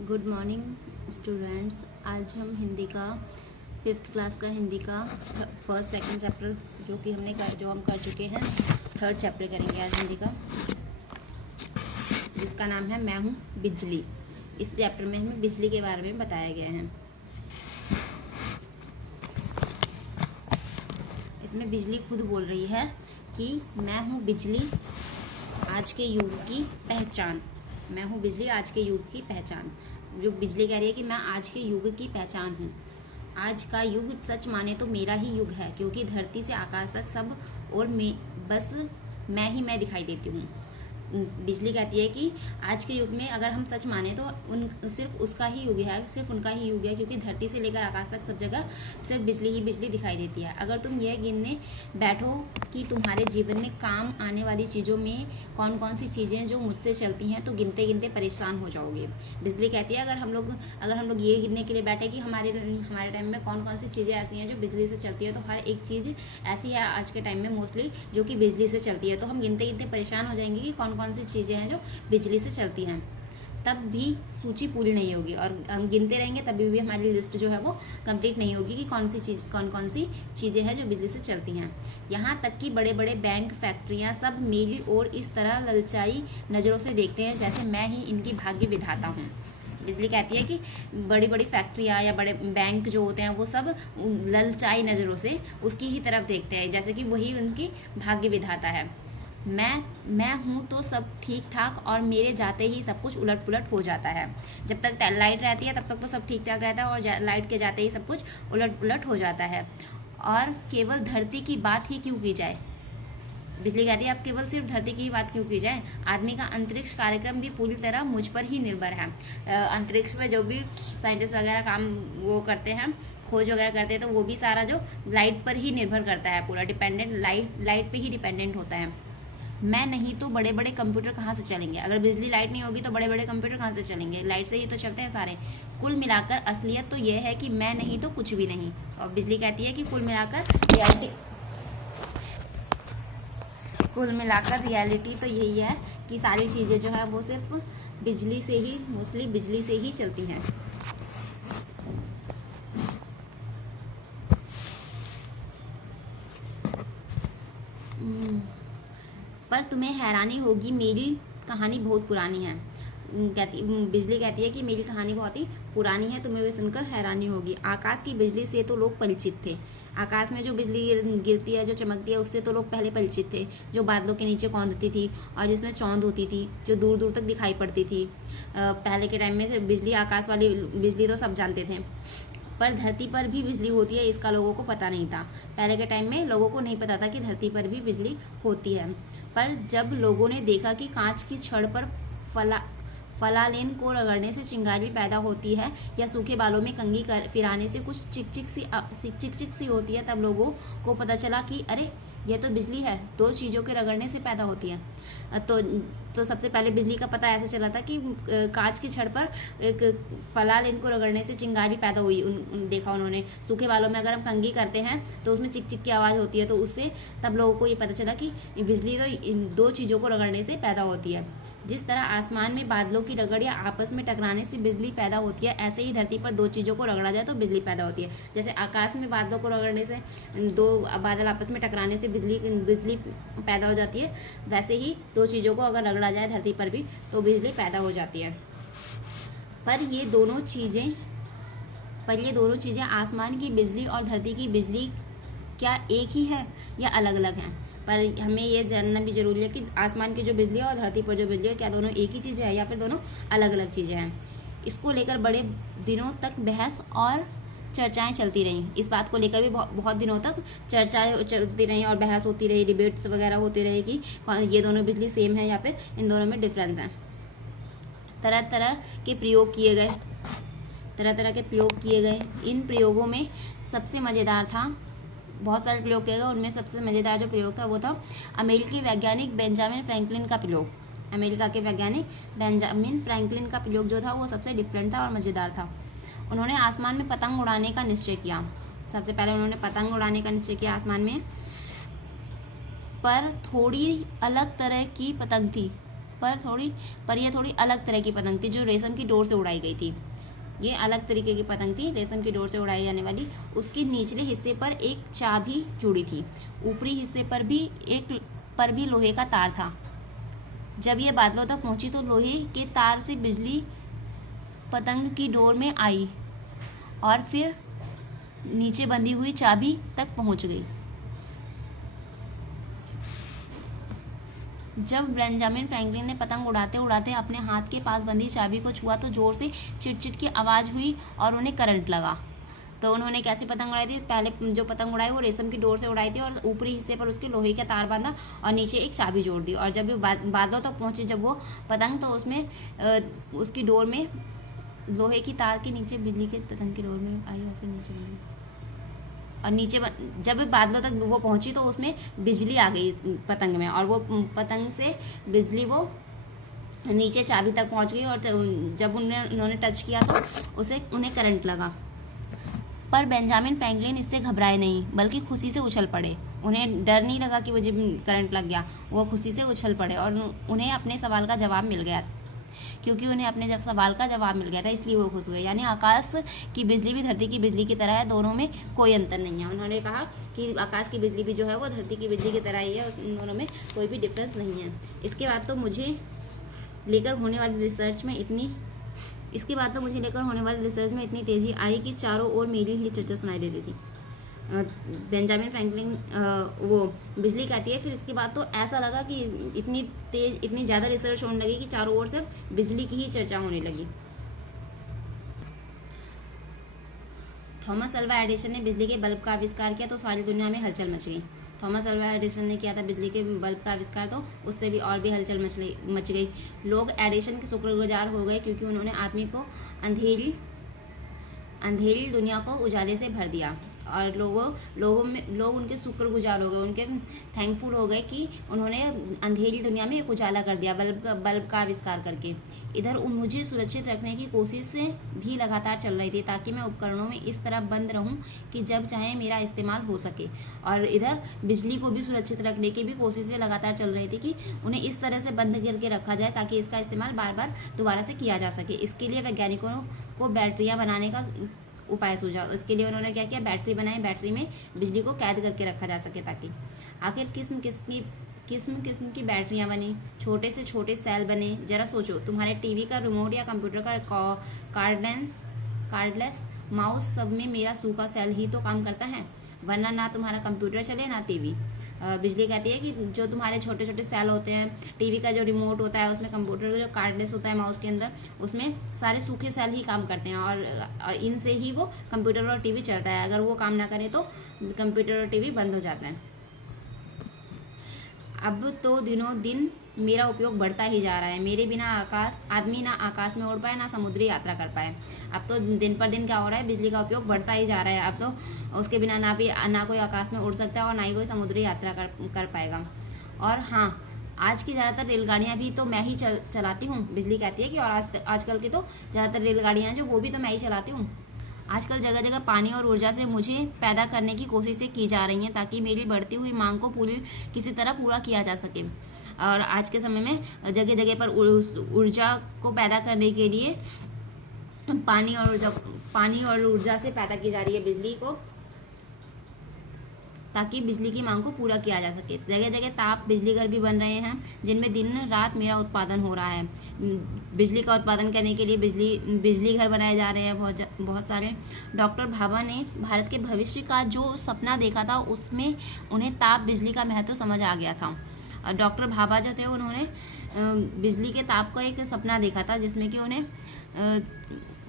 Good morning students. आज हम हिंदी का 5th क्लास का हिंदी का फर्स्ट सेकंड चैप्टर जो हम कर चुके हैं, थर्ड चैप्टर करेंगे आज हिंदी का, जिसका नाम है मैं हूँ बिजली। इस चैप्टर में हमें बिजली के बारे में बताया गया है। इसमें बिजली खुद बोल रही है कि मैं हूँ बिजली, आज के युग की पहचान। मैं हूँ बिजली, आज के युग की पहचान। जो बिजली कह रही है कि मैं आज के युग की पहचान हूँ। आज का युग सच माने तो मेरा ही युग है, क्योंकि धरती से आकाश तक सब और बस मैं ही मैं दिखाई देती हूँ। बिजली कहती है कि आज के युग में अगर हम सच माने तो सिर्फ उसका ही युग है, सिर्फ उनका ही युग है, क्योंकि धरती से लेकर आकाश तक सब जगह सिर्फ बिजली ही बिजली दिखाई देती है। अगर तुम यह गिनने बैठो कि तुम्हारे जीवन में काम आने वाली चीज़ों में कौन कौन सी चीज़ें जो मुझसे चलती हैं, तो गिनते गिनते परेशान हो जाओगे। बिजली कहती है अगर हम लोग ये गिनने के लिए बैठे कि हमारे टाइम में कौन कौन सी चीज़ें ऐसी हैं जो बिजली से चलती है, तो हर एक चीज़ ऐसी है आज के टाइम में मोस्टली जो कि बिजली से चलती है। तो हम गिनते गिनते परेशान हो जाएंगे कि कौन कौन सी चीज़ें हैं जो बिजली से चलती हैं। तब भी सूची पूरी नहीं होगी, और हम गिनते रहेंगे तभी भी हमारी लिस्ट जो है वो कंप्लीट नहीं होगी कि कौन कौन सी चीज़ें हैं जो बिजली से चलती हैं। यहाँ तक कि बड़े बड़े बैंक, फैक्ट्रियाँ सब मेरी ओर इस तरह ललचाई नज़रों से देखते हैं जैसे मैं ही इनकी भाग्य विधाता हूँ। बिजली कहती है कि बड़ी बड़ी फैक्ट्रियाँ या बड़े बैंक जो होते हैं वो सब ललचाई नज़रों से उसकी ही तरफ देखते हैं जैसे कि वही उनकी भाग्य विधाता है। मैं हूँ तो सब ठीक ठाक, और मेरे जाते ही सब कुछ उलट पुलट हो जाता है। जब तक लाइट रहती है तब तक तो सब ठीक ठाक रहता है, और लाइट के जाते ही सब कुछ उलट पुलट हो जाता है। और केवल धरती की बात ही क्यों की जाए, बिजली कहती है अब केवल सिर्फ धरती की ही बात क्यों की जाए, आदमी का अंतरिक्ष कार्यक्रम भी पूरी तरह मुझ पर ही निर्भर है। अंतरिक्ष में जो भी साइंटिस्ट वगैरह काम वो करते हैं, खोज वगैरह करते हैं, तो वो भी सारा जो लाइट पर ही निर्भर करता है, पूरा डिपेंडेंट लाइट पे ही डिपेंडेंट होता है। मैं नहीं तो बड़े बड़े कंप्यूटर कहाँ से चलेंगे, अगर बिजली लाइट नहीं होगी तो बड़े बड़े कंप्यूटर कहाँ से चलेंगे, लाइट से ही तो चलते हैं सारे। कुल मिलाकर असलियत तो यह है कि मैं नहीं तो कुछ भी नहीं। और बिजली कहती है कि कुल मिलाकर रियलिटी तो यही है कि सारी चीज़ें जो है वो सिर्फ बिजली से ही, मोस्टली बिजली से ही चलती हैं। पर तुम्हें हैरानी होगी, मेरी कहानी बहुत पुरानी है। बिजली कहती है कि मेरी कहानी बहुत ही पुरानी है, तुम्हें भी सुनकर हैरानी होगी। आकाश की बिजली से तो लोग परिचित थे, आकाश में जो बिजली गिरती है, जो चमकती है, उससे तो लोग पहले परिचित थे, जो बादलों के नीचे कौंधती थी और जिसमें चौंध होती थी, जो दूर दूर तक दिखाई पड़ती थी। पहले के टाइम में बिजली, आकाश वाली बिजली तो सब जानते थे, पर धरती पर भी बिजली होती है इसका लोगों को पता नहीं था। पहले के टाइम में लोगों को नहीं पता था कि धरती पर भी बिजली होती है। पर जब लोगों ने देखा कि कांच की छड़ पर फलालेन को रगड़ने से चिंगारी पैदा होती है, या सूखे बालों में कंघी फिराने से कुछ चिक सी होती है, तब लोगों को पता चला कि अरे यह तो बिजली है, दो चीज़ों के रगड़ने से पैदा होती है। तो सबसे पहले बिजली का पता ऐसे चला था कि कांच की छड़ पर एक फलालेन को रगड़ने से चिंगारी पैदा हुई। देखा उन्होंने सूखे बालों में अगर हम कंघी करते हैं तो उसमें चिक चिक की आवाज़ होती है, तो उससे तब लोगों को ये पता चला कि बिजली तो इन दो चीज़ों को रगड़ने से पैदा होती है। जिस तरह आसमान में बादलों की रगड़ या आपस में टकराने से बिजली पैदा होती है, ऐसे ही धरती पर दो चीज़ों को रगड़ा जाए तो बिजली पैदा होती है। जैसे आकाश में बादलों को रगड़ने से, दो बादल आपस में टकराने से बिजली पैदा हो जाती है, वैसे ही दो चीज़ों को अगर रगड़ा जाए धरती पर भी तो बिजली पैदा हो जाती है। पर ये दोनों चीज़ें आसमान की बिजली और धरती की बिजली क्या एक ही है या अलग अलग हैं? पर हमें ये जानना भी जरूरी है कि आसमान की जो बिजली है और धरती पर जो बिजली है, क्या दोनों एक ही चीज़ें हैं या फिर दोनों अलग अलग चीज़ें हैं। इसको लेकर बड़े दिनों तक बहस और चर्चाएं चलती रहीं। इस बात को लेकर भी बहुत दिनों तक चर्चाएं चलती रहीं और बहस होती रही, डिबेट्स वगैरह होती रही कि ये दोनों बिजली सेम है या फिर इन दोनों में डिफरेंस है। तरह तरह के प्रयोग किए गए। इन प्रयोगों में सबसे मज़ेदार था, बहुत सारे प्रयोग किए गए, उनमें सबसे मज़ेदार जो प्रयोग था वो था अमेरिकी वैज्ञानिक बेंजामिन फ्रैंकलिन का प्रयोग। अमेरिका के वैज्ञानिक बेंजामिन फ्रैंकलिन का प्रयोग जो था वो सबसे डिफरेंट था और मज़ेदार था। उन्होंने आसमान में पतंग उड़ाने का निश्चय किया। सबसे पहले उन्होंने पतंग उड़ाने का निश्चय किया आसमान में, पर थोड़ी अलग तरह की पतंग थी। पर यह थोड़ी अलग तरह की पतंग थी जो रेशम की डोर से उड़ाई गई थी। ये अलग तरीके की पतंग थी, रेशम की डोर से उड़ाई जाने वाली। उसके निचले हिस्से पर एक चाबी जुड़ी थी, ऊपरी हिस्से पर भी लोहे का तार था। जब यह बादलों तक पहुंची तो लोहे के तार से बिजली पतंग की डोर में आई और फिर नीचे बंधी हुई चाबी तक पहुंच गई। जब बेंजामिन फ्रैंकलिन ने पतंग उड़ाते उड़ाते अपने हाथ के पास बंधी चाबी को छुआ तो जोर से चिटचिट की आवाज़ हुई और उन्हें करंट लगा। तो उन्होंने कैसी पतंग उड़ाई थी? पहले जो पतंग उड़ाई वो रेशम की डोर से उड़ाई थी और ऊपरी हिस्से पर उसके लोहे का तार बांधा और नीचे एक चाबी जोड़ दी। और जब बादलों तक पहुंची जब वो पतंग, तो उसमें उसकी डोर में लोहे की तार के नीचे बिजली के पतंग की डोर में आई और फिर नीचे बंधी। और नीचे जब बादलों तक वो पहुंची तो उसमें बिजली आ गई पतंग में, और वो पतंग से बिजली वो नीचे चाबी तक पहुंच गई। और जब उन्होंने टच किया तो उन्हें करंट लगा। पर बेंजामिन फ्रैंकलिन इससे घबराए नहीं, बल्कि खुशी से उछल पड़े। उन्हें डर नहीं लगा कि मुझे करंट लग गया, वो खुशी से उछल पड़े और उन्हें अपने सवाल का जवाब मिल गया। क्योंकि उन्हें अपने जब सवाल का जवाब मिल गया था इसलिए वो खुश हुए। यानी आकाश की बिजली भी धरती की बिजली की तरह है, दोनों में कोई अंतर नहीं है। उन्होंने कहा कि आकाश की बिजली भी जो है वो धरती की बिजली की तरह ही है, उन दोनों में कोई भी डिफरेंस नहीं है। इसके बाद तो मुझे लेकर होने वाली रिसर्च में इतनी तेजी आई कि चारों ओर मेरी ही चर्चा सुनाई देती थी। बेंजामिन फ्रैंकलिन वो बिजली कहती है। फिर इसके बाद तो ऐसा लगा कि इतनी ज़्यादा रिसर्च होने लगी कि चारों ओर सिर्फ बिजली की ही चर्चा होने लगी। थॉमस अल्वा एडिसन ने बिजली के बल्ब का आविष्कार किया तो सारी दुनिया में हलचल मच गई। थॉमस अल्वा एडिसन ने किया था बिजली के बल्ब का आविष्कार, तो उससे भी और भी हलचल मच गई। लोग एडिसन के शुक्रगुजार हो गए क्योंकि उन्होंने आदमी को अंधेरी दुनिया को उजाले से भर दिया। और लोग उनके शुक्रगुजार हो गए, उनके थैंकफुल हो गए कि उन्होंने अंधेरी दुनिया में एक उजाला कर दिया बल्ब का आविष्कार करके। इधर मुझे सुरक्षित रखने की कोशिशें भी लगातार चल रही थी ताकि मैं उपकरणों में इस तरह बंद रहूं कि जब चाहे मेरा इस्तेमाल हो सके। और इधर बिजली को भी सुरक्षित रखने की भी कोशिशें लगातार चल रही थी कि उन्हें इस तरह से बंद करके रखा जाए ताकि इसका इस्तेमाल बार बार दोबारा से किया जा सके। इसके लिए वैज्ञानिकों को बैटरियाँ बनाने का उपाय सूझा। उसके लिए उन्होंने क्या किया? बैटरी बनाई, बैटरी में बिजली को कैद करके रखा जा सके ताकि। आखिर किस्म किस्म की बैटरियां बनी, छोटे से छोटे सेल बने। जरा सोचो, तुम्हारे टीवी का रिमोट या कंप्यूटर का कार्डलेस माउस, सब में मेरा सूखा सेल ही तो काम करता है, वरना ना तुम्हारा कंप्यूटर चले ना टीवी। बिजली कहती है कि जो तुम्हारे छोटे छोटे सेल होते हैं, टीवी का जो रिमोट होता है उसमें, कंप्यूटर का जो कार्डलेस होता है माउस के अंदर, उसमें सारे सूखे सेल ही काम करते हैं और इनसे ही वो कंप्यूटर और टीवी चलता है। अगर वो काम ना करे तो कंप्यूटर और टीवी बंद हो जाता है। अब तो दिनों दिन मेरा उपयोग बढ़ता ही जा रहा है। मेरे बिना आदमी ना आकाश में उड़ पाए ना समुद्री यात्रा कर पाए। अब तो दिन पर दिन क्या हो रहा है? बिजली का उपयोग बढ़ता ही जा रहा है। अब तो उसके बिना ना कोई आकाश में उड़ सकता है और ना ही कोई समुद्री यात्रा कर पाएगा। और हाँ, आज की ज़्यादातर रेलगाड़ियाँ भी तो मैं ही चलाती हूँ। बिजली कहती है कि और आजकल की तो ज़्यादातर रेलगाड़ियाँ जो वो भी तो मैं ही चलाती हूँ। आजकल जगह जगह पानी और ऊर्जा से मुझे पैदा करने की कोशिशें की जा रही हैं ताकि मेरी बढ़ती हुई मांग को किसी तरह पूरा किया जा सके। और आज के समय में जगह जगह पर ऊर्जा को पैदा करने के लिए पानी और ऊर्जा से पैदा की जा रही है बिजली को, ताकि बिजली की मांग को पूरा किया जा सके। जगह जगह ताप बिजली घर भी बन रहे हैं जिनमें दिन रात मेरा उत्पादन हो रहा है। बिजली का उत्पादन करने के लिए बिजली घर बनाए जा रहे हैं बहुत सारे। डॉक्टर भाभा ने भारत के भविष्य का जो सपना देखा था उसमें उन्हें ताप बिजली का महत्व समझ आ गया था। डॉक्टर भाभा जो थे उन्होंने बिजली के ताप का एक सपना देखा था जिसमें कि उन्हें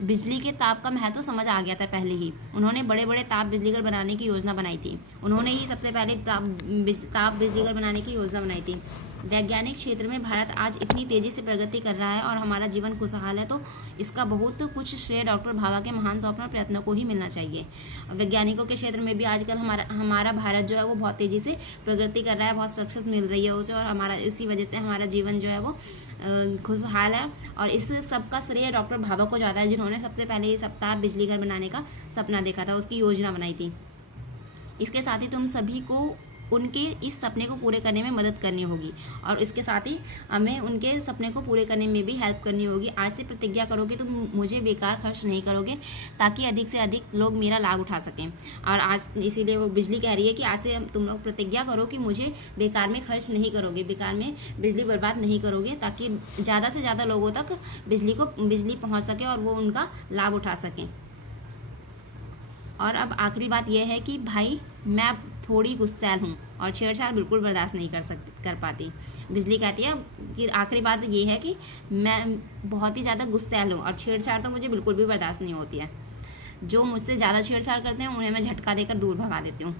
बिजली के ताप का महत्व समझ आ गया था पहले ही। उन्होंने बड़े बड़े ताप बिजलीघर बनाने की योजना बनाई थी। उन्होंने ही सबसे पहले ताप बिजलीघर बनाने की योजना बनाई थी। वैज्ञानिक क्षेत्र में भारत आज इतनी तेज़ी से प्रगति कर रहा है और हमारा जीवन खुशहाल है तो इसका बहुत कुछ श्रेय डॉक्टर भाभा के महान स्वप्न और प्रयत्नों को ही मिलना चाहिए। वैज्ञानिकों के क्षेत्र में भी आजकल हमारा भारत जो है वो बहुत तेज़ी से प्रगति कर रहा है, बहुत सक्सेस मिल रही है उसे, और हमारा इसी वजह से हमारा जीवन जो है वो खुशहाल है। और इस सब का श्रेय डॉक्टर भाभा को जाता है जिन्होंने सबसे पहले ये सप्ताह बिजली घर बनाने का सपना देखा था, उसकी योजना बनाई थी। इसके साथ ही तुम सभी को उनके इस सपने को पूरे करने में मदद करनी होगी और इसके साथ ही हमें उनके सपने को पूरे करने में भी हेल्प करनी होगी। आज से प्रतिज्ञा करो कि तुम मुझे बेकार खर्च नहीं करोगे, ताकि अधिक से अधिक लोग मेरा लाभ उठा सकें। और आज इसीलिए वो बिजली कह रही है कि आज से तुम लोग प्रतिज्ञा करो कि मुझे बेकार में खर्च नहीं करोगे, बेकार में बिजली बर्बाद नहीं करोगे, ताकि ज़्यादा से ज़्यादा लोगों तक बिजली पहुँच सके और वो उनका लाभ उठा सकें। और अब आखिरी बात यह है कि भाई मैं थोड़ी गुस्सैल हूँ और छेड़छाड़ बिल्कुल बर्दाश्त नहीं कर पाती। बिजली कहती है कि आखिरी बात ये है कि मैं बहुत ही ज़्यादा गुस्सैल हूँ और छेड़छाड़ तो मुझे बिल्कुल भी बर्दाश्त नहीं होती है। जो मुझसे ज़्यादा छेड़छाड़ करते हैं उन्हें मैं झटका देकर दूर भगा देती हूँ।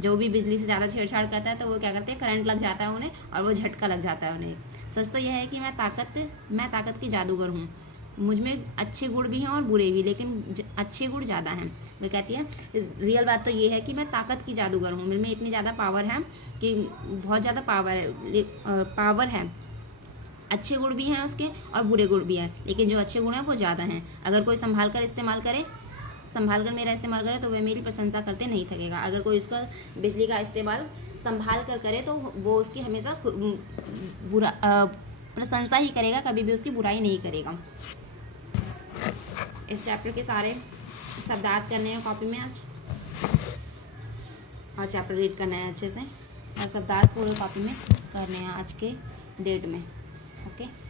जो भी बिजली से ज़्यादा छेड़छाड़ करता है तो वो क्या करते हैं, करंट लग जाता है उन्हें और वो झटका लग जाता है उन्हें। सच तो यह है कि मैं ताकत की जादूगर हूँ। मुझ में अच्छे गुण भी हैं और बुरे भी, लेकिन अच्छे गुण ज़्यादा हैं। वो कहती है रियल बात तो ये है कि मैं ताकत की जादूगर हूँ, मेरे में इतनी ज़्यादा पावर है कि बहुत ज़्यादा पावर है। अच्छे गुण भी हैं उसके और बुरे गुण भी हैं, लेकिन जो अच्छे गुण हैं वो ज़्यादा हैं। अगर कोई संभाल कर मेरा इस्तेमाल करे तो वह मेरी प्रशंसा करते नहीं थकेगा। अगर कोई उसका बिजली का इस्तेमाल संभाल कर करे तो वो उसकी हमेशा प्रशंसा ही करेगा, कभी भी उसकी बुराई नहीं करेगा। इस चैप्टर के सारे शब्दार्थ करने हैं कॉपी में आज, और चैप्टर रीड करना है अच्छे से, और शब्दार्थ पूरे कॉपी में करने हैं आज के डेट में। ओके।